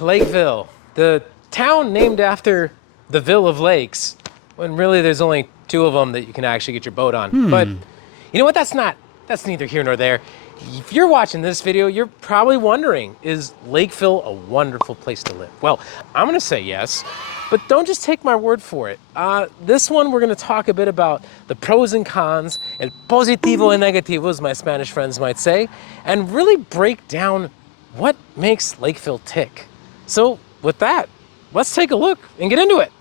Lakeville, the town named after the Ville of Lakes, when really there's only two of them that you can actually get your boat on. But you know what, that's neither here nor there. If you're watching this video, you're probably wondering, is Lakeville a wonderful place to live? Well, I'm gonna say yes, but don't just take my word for it. This one, we're gonna talk a bit about the pros and cons, el positivo y negativo, as my Spanish friends might say, and really break down what makes Lakeville tick. So with that, let's take a look and get into it.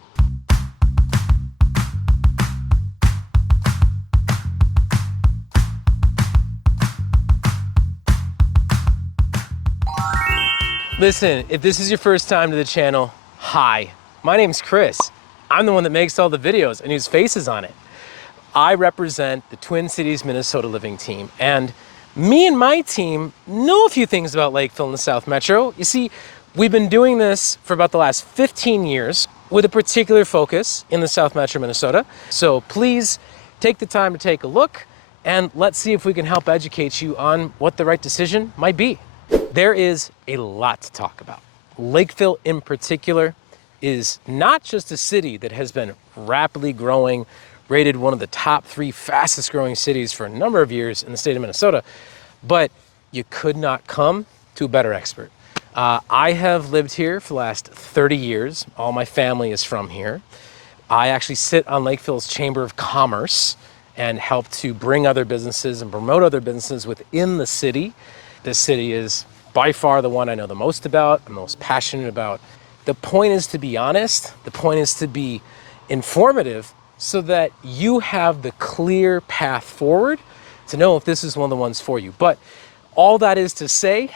Listen, if this is your first time to the channel, hi, my name's Chris. I'm the one that makes all the videos and whose face is on it. I represent the Twin Cities, Minnesota Living team, and me and my team know a few things about Lakeville and the South Metro. You see, we've been doing this for about the last 15 years with a particular focus in the South Metro, Minnesota. So please take the time to take a look and let's see if we can help educate you on what the right decision might be. There is a lot to talk about. Lakeville in particular is not just a city that has been rapidly growing, rated one of the top 3 fastest growing cities for a number of years in the state of Minnesota, but you could not come to a better expert. I have lived here for the last 30 years. All my family is from here. I actually sit on Lakeville's Chamber of Commerce and help to bring other businesses and promote other businesses within the city. This city is by far the one I know the most about, the most passionate about. The point is to be honest, the point is to be informative so that you have the clear path forward to know if this is one of the ones for you. But all that is to say,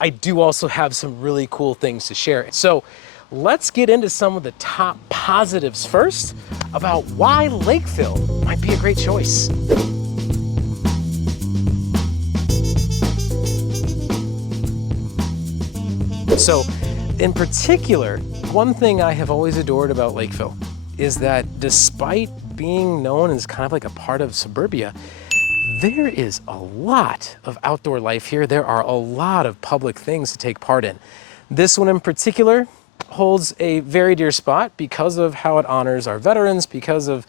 I do also have some really cool things to share. So let's get into some of the top positives first about why Lakeville might be a great choice. So in particular, one thing I have always adored about Lakeville is that despite being known as kind of like a part of suburbia, there is a lot of outdoor life here. There are a lot of public things to take part in. This one in particular holds a very dear spot because of how it honors our veterans, because of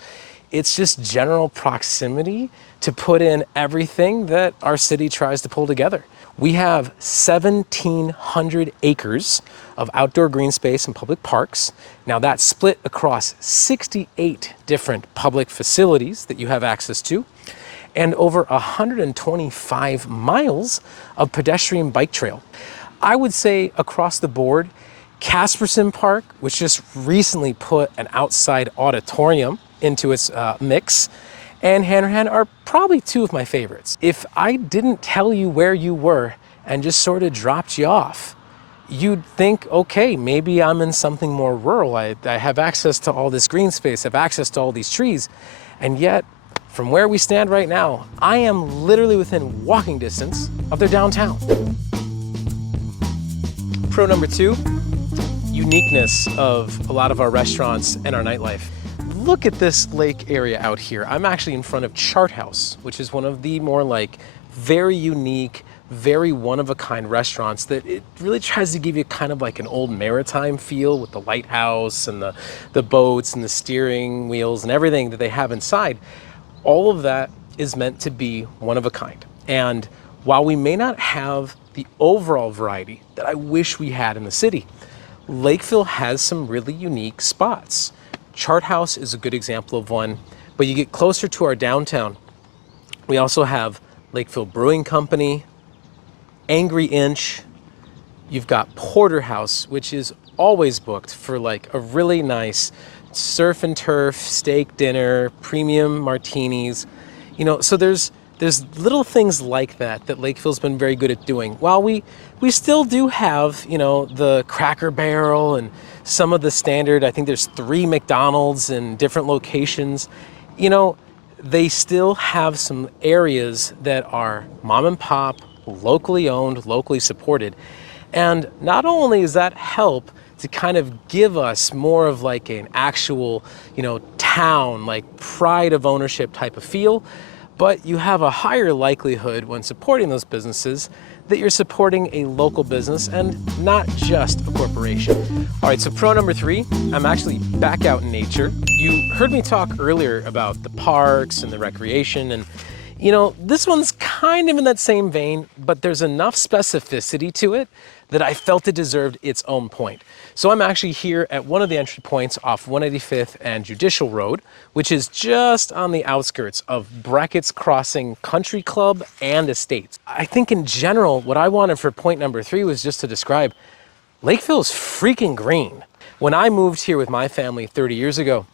its just general proximity to put in everything that our city tries to pull together. We have 1,700 acres of outdoor green space and public parks. Now that's split across 68 different public facilities that you have access to, and over 125 miles of pedestrian bike trail. I would say across the board, Casperson Park, which just recently put an outside auditorium into its mix, and Hanrahan are probably 2 of my favorites. If I didn't tell you where you were and just sort of dropped you off, you'd think, okay, maybe I'm in something more rural. I have access to all this green space, I have access to all these trees, and yet from where we stand right now, I am literally within walking distance of their downtown. Pro number 2, uniqueness of a lot of our restaurants and our nightlife. Look at this lake area out here. I'm actually in front of Chart House, which is one of the more like very unique, very one-of-a-kind restaurants that it really tries to give you kind of like an old maritime feel with the lighthouse and the boats and the steering wheels and everything that they have inside. All of that is meant to be one of a kind. And while we may not have the overall variety that I wish we had in the city, Lakeville has some really unique spots. Chart House is a good example of one, but you get closer to our downtown, we also have Lakeville Brewing Company, Angry Inch, you've got Porterhouse, which is always booked for like a really nice surf and turf, steak dinner, premium martinis. You know, so there's little things like that that Lakeville's been very good at doing. While we still do have, you know, the Cracker Barrel and some of the standard, I think there's 3 McDonald's in different locations, you know, they still have some areas that are mom and pop, locally owned, locally supported. And not only does that help to kind of give us more of like an actual, you know, town, like pride of ownership type of feel, but you have a higher likelihood when supporting those businesses that you're supporting a local business and not just a corporation. All right, so pro number 3, I'm actually back out in nature. You heard me talk earlier about the parks and the recreation, and you know, this one's kind of in that same vein, but there's enough specificity to it that I felt it deserved its own point. So I'm actually here at one of the entry points off 185th and Judicial Road, which is just on the outskirts of Brackett's Crossing Country Club and Estates. I think in general, what I wanted for point number 3 was just to describe Lakeville is freaking green. When I moved here with my family 30 years ago,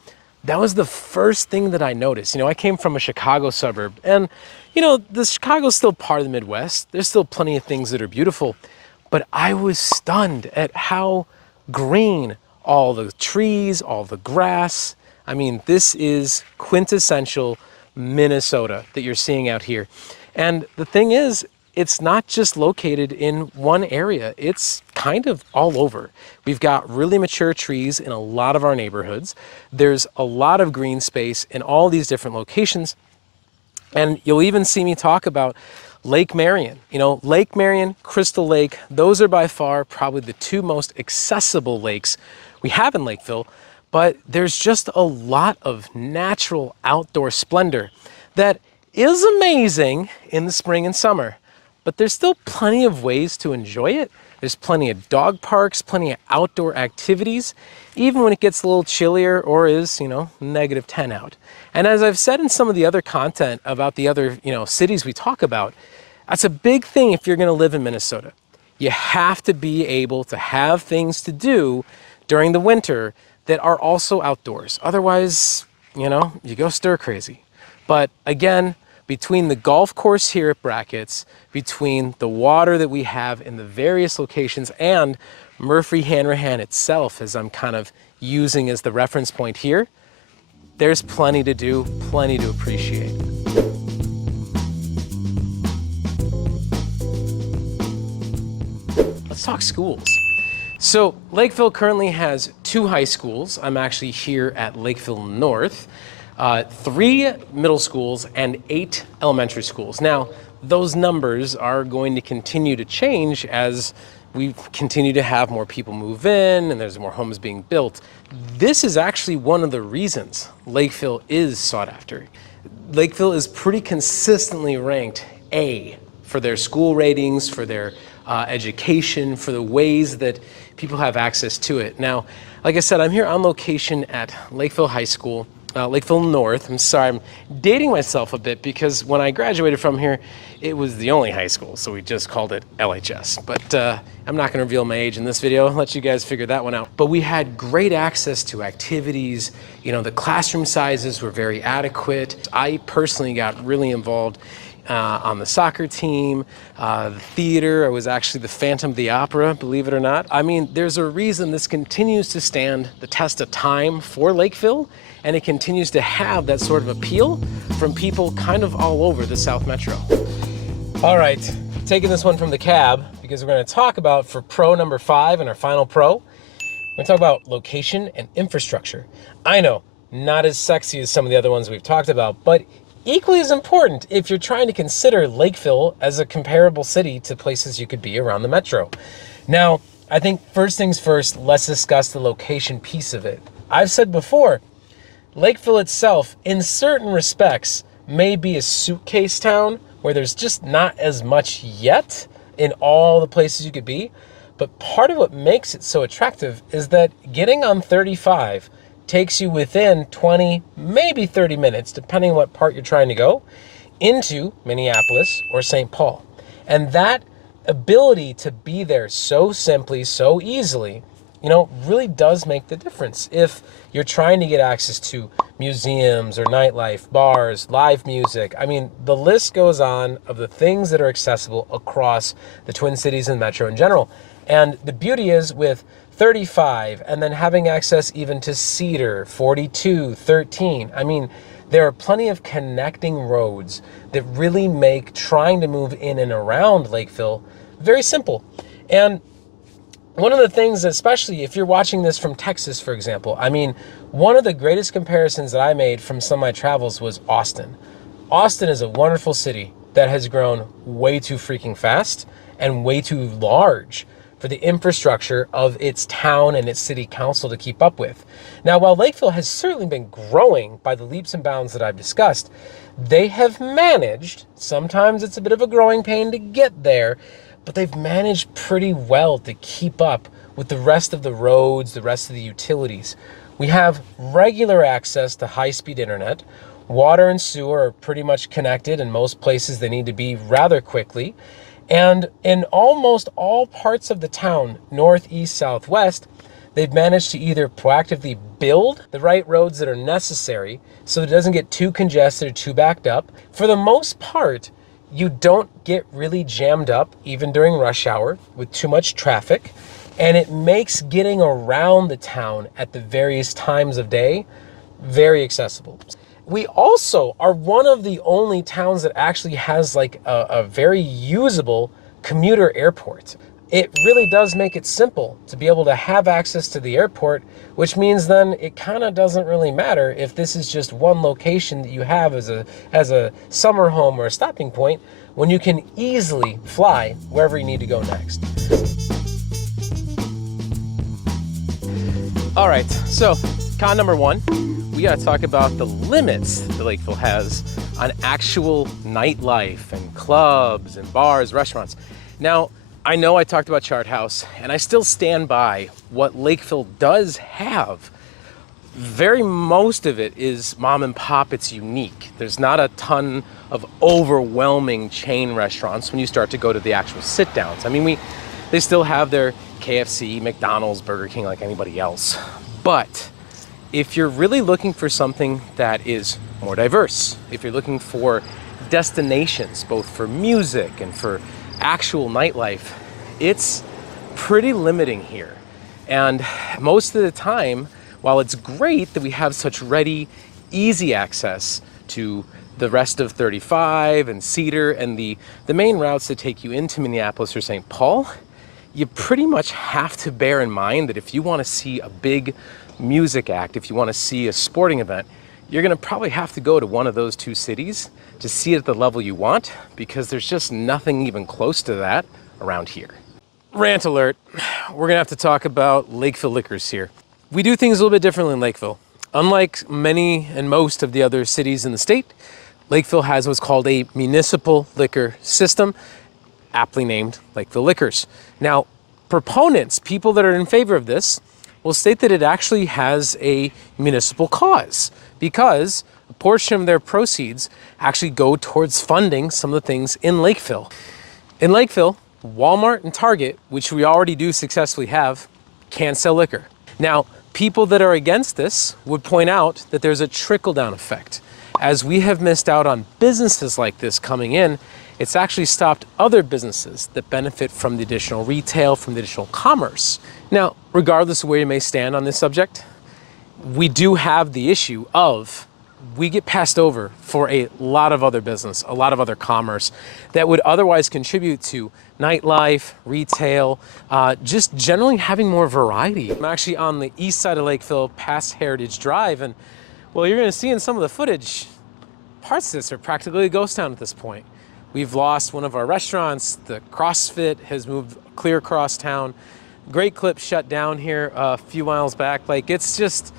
that was the first thing that I noticed. You know, I came from a Chicago suburb, and you know, the Chicago's still part of the Midwest. There's still plenty of things that are beautiful, but I was stunned at how green all the trees, all the grass. I mean, this is quintessential Minnesota that you're seeing out here. And the thing is, it's not just located in one area, it's kind of all over. We've got really mature trees in a lot of our neighborhoods. There's a lot of green space in all these different locations. And you'll even see me talk about Lake Marion. You know, Lake Marion, Crystal Lake, those are by far probably the 2 most accessible lakes we have in Lakeville, but there's just a lot of natural outdoor splendor that is amazing in the spring and summer. But there's still plenty of ways to enjoy it. There's plenty of dog parks, plenty of outdoor activities, even when it gets a little chillier or is, you know, -10 out. And as I've said in some of the other content about the other, you know, cities we talk about, that's a big thing if you're gonna live in Minnesota. You have to be able to have things to do during the winter that are also outdoors. Otherwise, you know, you go stir crazy. But again, between the golf course here at Brackett's, between the water that we have in the various locations, and Murphy-Hanrahan itself, as I'm kind of using as the reference point here, there's plenty to do, plenty to appreciate. Let's talk schools. So Lakeville currently has 2 high schools. I'm actually here at Lakeville North. 3 middle schools and 8 elementary schools. Now, those numbers are going to continue to change as we continue to have more people move in and there's more homes being built. This is actually one of the reasons Lakeville is sought after. Lakeville is pretty consistently ranked A for their school ratings, for their education, for the ways that people have access to it. Now, like I said, I'm here on location at Lakeville High School. Lakeville North. I'm sorry, I'm dating myself a bit because when I graduated from here, it was the only high school, so we just called it LHS. But I'm not gonna reveal my age in this video. I'll let you guys figure that one out. But we had great access to activities. You know, the classroom sizes were very adequate. I personally got really involved on the soccer team, the theater. I was actually the Phantom of the Opera, believe it or not. I mean, there's a reason this continues to stand the test of time for Lakeville, and it continues to have that sort of appeal from people kind of all over the South Metro. All right, taking this one from the cab, because we're gonna talk about, for pro number 5 and our final pro, we're gonna talk about location and infrastructure. I know, not as sexy as some of the other ones we've talked about, but equally as important if you're trying to consider Lakeville as a comparable city to places you could be around the metro. Now, I think first things first, let's discuss the location piece of it. I've said before, Lakeville itself, in certain respects, may be a suitcase town where there's just not as much yet in all the places you could be. But part of what makes it so attractive is that getting on 35 takes you within 20, maybe 30 minutes, depending on what part you're trying to go, into Minneapolis or St. Paul. And that ability to be there so simply, so easily, you know, really does make the difference. If you're trying to get access to museums or nightlife, bars, live music, I mean, the list goes on of the things that are accessible across the Twin Cities and Metro in general. And the beauty is with 35 and then having access even to Cedar, 42, 13, I mean, there are plenty of connecting roads that really make trying to move in and around Lakeville very simple. And one of the things, especially if you're watching this from Texas, for example, I mean, one of the greatest comparisons that I made from some of my travels was Austin. Austin is a wonderful city that has grown way too freaking fast. and way too large for the infrastructure of its town and its city council to keep up with. Now, while Lakeville has certainly been growing by the leaps and bounds that I've discussed, they have managed, sometimes it's a bit of a growing pain to get there, but they've managed pretty well to keep up with the rest of the roads, the rest of the utilities. We have regular access to high-speed internet. Water and sewer are pretty much connected. In most places, they need to be rather quickly. And in almost all parts of the town, north, east, south, west, they've managed to either proactively build the right roads that are necessary so that it doesn't get too congested or too backed up. For the most part, you don't get really jammed up, even during rush hour, with too much traffic. And it makes getting around the town at the various times of day very accessible. We also are one of the only towns that actually has like a very usable commuter airport. It really does make it simple to be able to have access to the airport, which means then it kind of doesn't really matter if this is just one location that you have as a summer home or a stopping point, when you can easily fly wherever you need to go next. All right, so con number one, we gotta talk about the limits that Lakeville has on actual nightlife and clubs and bars, restaurants. Now, I know I talked about Chart House, and I still stand by what Lakeville does have. Most of it is mom and pop, it's unique. There's not a ton of overwhelming chain restaurants when you start to go to the actual sit downs. I mean, they still have their KFC, McDonald's, Burger King like anybody else. But if you're really looking for something that is more diverse, if you're looking for destinations, both for music and for actual nightlife, it's pretty limiting here. And most of the time, while it's great that we have such ready, easy access to the rest of 35 and Cedar and the main routes that take you into Minneapolis or St. Paul, you pretty much have to bear in mind that if you want to see a big music act, if you want to see a sporting event, you're going to probably have to go to one of those two cities to see it at the level you want, because there's just nothing even close to that around here. Rant alert, we're going to have to talk about Lakeville Liquors here. We do things a little bit differently in Lakeville. Unlike many and most of the other cities in the state, Lakeville has what's called a municipal liquor system, aptly named Lakeville Liquors. Now, proponents, people that are in favor of this, will state that it actually has a municipal cause, because a portion of their proceeds actually go towards funding some of the things in Lakeville. In Lakeville, Walmart and Target, which we already do successfully have, can't sell liquor. Now, people that are against this would point out that there's a trickle-down effect. As we have missed out on businesses like this coming in, it's actually stopped other businesses that benefit from the additional retail, from the additional commerce. Now, regardless of where you may stand on this subject, we do have the issue of we get passed over for a lot of other business, a lot of other commerce that would otherwise contribute to nightlife, retail, just generally having more variety. I'm actually on the east side of Lakeville, past Heritage Drive, and well, you're gonna see in some of the footage, parts of this are practically a ghost town at this point. We've lost one of our restaurants. The CrossFit has moved clear across town. Great Clip shut down here a few miles back. Like, it's just,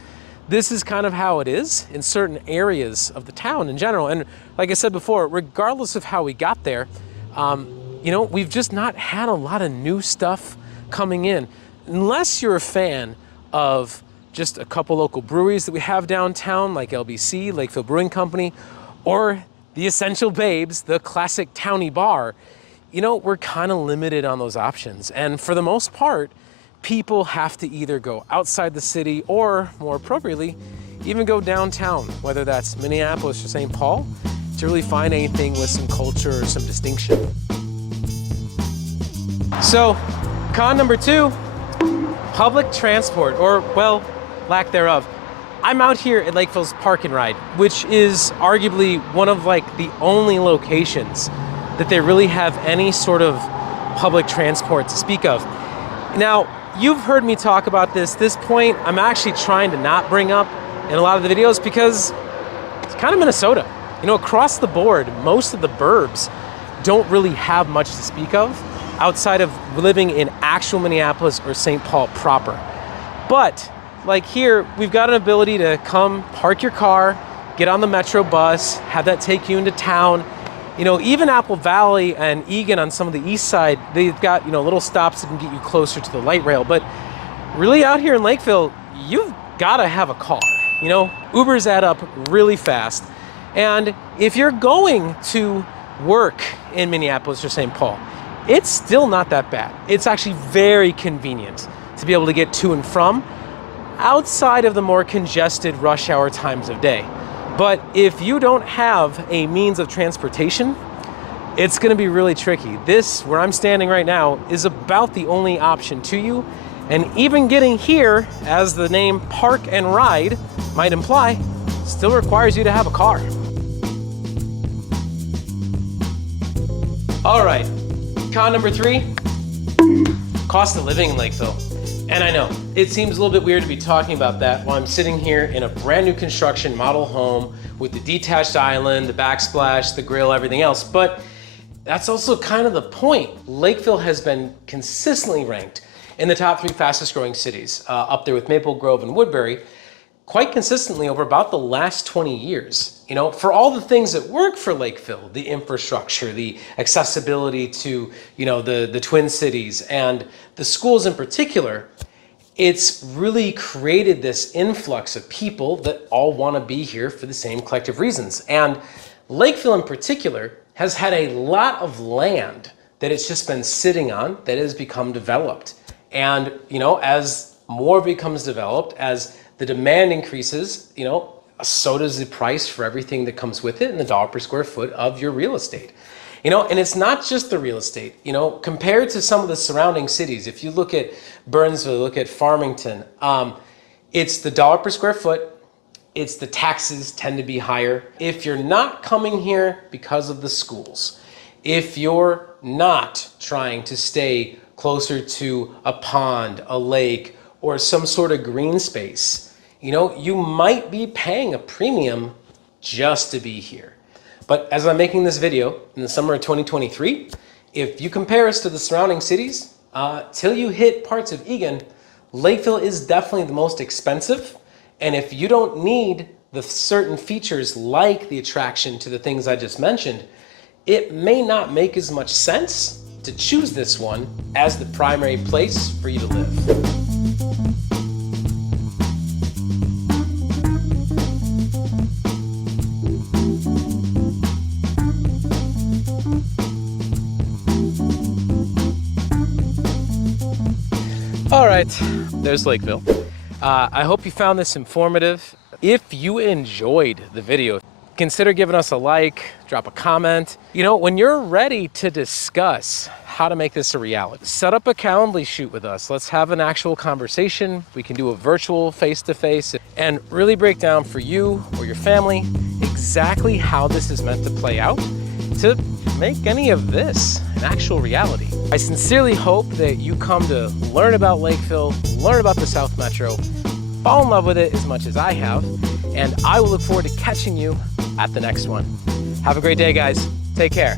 this is kind of how it is in certain areas of the town in general. And like I said before, regardless of how we got there, you know, we've just not had a lot of new stuff coming in. Unless you're a fan of just a couple local breweries that we have downtown, like LBC, Lakeville Brewing Company, or the Essential Babes, the classic towny bar, you know, we're kind of limited on those options. And for the most part, people have to either go outside the city or, more appropriately, even go downtown, whether that's Minneapolis or St. Paul, to really find anything with some culture or some distinction. So, con number two, public transport, or, well, lack thereof. I'm out here at Lakeville's Park and Ride, which is arguably one of like the only locations that they really have any sort of public transport to speak of. Now, you've heard me talk about this point I'm actually trying to not bring up in a lot of the videos because it's kind of Minnesota. You know, across the board, most of the burbs don't really have much to speak of. outside of living in actual Minneapolis or St. Paul proper. But like here, we've got an ability to come park your car, get on the metro bus, have that take you into town. You know, even Apple Valley and Eagan on some of the east side, they've got, you know, little stops that can get you closer to the light rail. But really out here in Lakeville, you've gotta have a car. You know, Ubers add up really fast. And if you're going to work in Minneapolis or St. Paul, it's still not that bad. It's actually very convenient to be able to get to and from outside of the more congested rush hour times of day. But if you don't have a means of transportation, it's gonna be really tricky. This, where I'm standing right now, is about the only option to you. And even getting here, as the name Park and Ride might imply, still requires you to have a car. All right, con number 3, cost of living in Lakeville. And I know, it seems a little bit weird to be talking about that while I'm sitting here in a brand new construction model home with the detached island, the backsplash, the grill, everything else, but that's also kind of the point. Lakeville has been consistently ranked in the top 3 fastest growing cities, up there with Maple Grove and Woodbury, quite consistently over about the last 20 years. You know, for all the things that work for Lakeville, the infrastructure, the accessibility to, you know, the Twin Cities and the schools in particular, it's really created this influx of people that all want to be here for the same collective reasons. And Lakeville in particular has had a lot of land that it's just been sitting on that has become developed. And, you know, as more becomes developed, as the demand increases, you know, so does the price for everything that comes with it and the dollar per square foot of your real estate. You know, and it's not just the real estate, you know, compared to some of the surrounding cities. If you look at Burnsville, look at Farmington, it's the dollar per square foot, it's the taxes tend to be higher. If you're not coming here because of the schools, if you're not trying to stay closer to a pond, a lake, or some sort of green space, you know, you might be paying a premium just to be here. But as I'm making this video in the summer of 2023, if you compare us to the surrounding cities, till you hit parts of Eagan, Lakeville is definitely the most expensive. And if you don't need the certain features like the attraction to the things I just mentioned, it may not make as much sense to choose this one as the primary place for you to live. All right, there's Lakeville. I hope you found this informative. If you enjoyed the video, consider giving us a like, drop a comment. You know, when you're ready to discuss how to make this a reality, set up a Calendly shoot with us. Let's have an actual conversation. We can do a virtual face-to-face and really break down for you or your family exactly how this is meant to play out to make any of this an actual reality. I sincerely hope that you come to learn about Lakeville, learn about the South Metro, fall in love with it as much as I have, and I will look forward to catching you at the next one. Have a great day, guys. Take care.